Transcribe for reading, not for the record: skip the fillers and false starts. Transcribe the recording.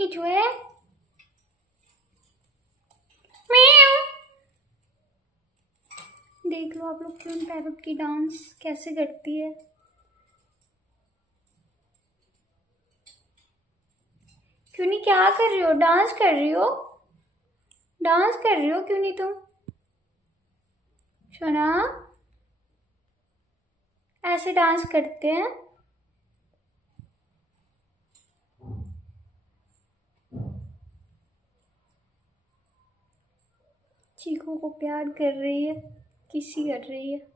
Kishu है। म्याऊ। देख लो आप लोग क्यून पैरोट की डांस कैसे करती है। क्यूनी क्या कर रही हो? डांस कर रही हो? डांस कर रही हो क्यूनी तुम? सोना ऐसे डांस करते हैं। चीकू को प्यार कर रही है, किसी कर रही है।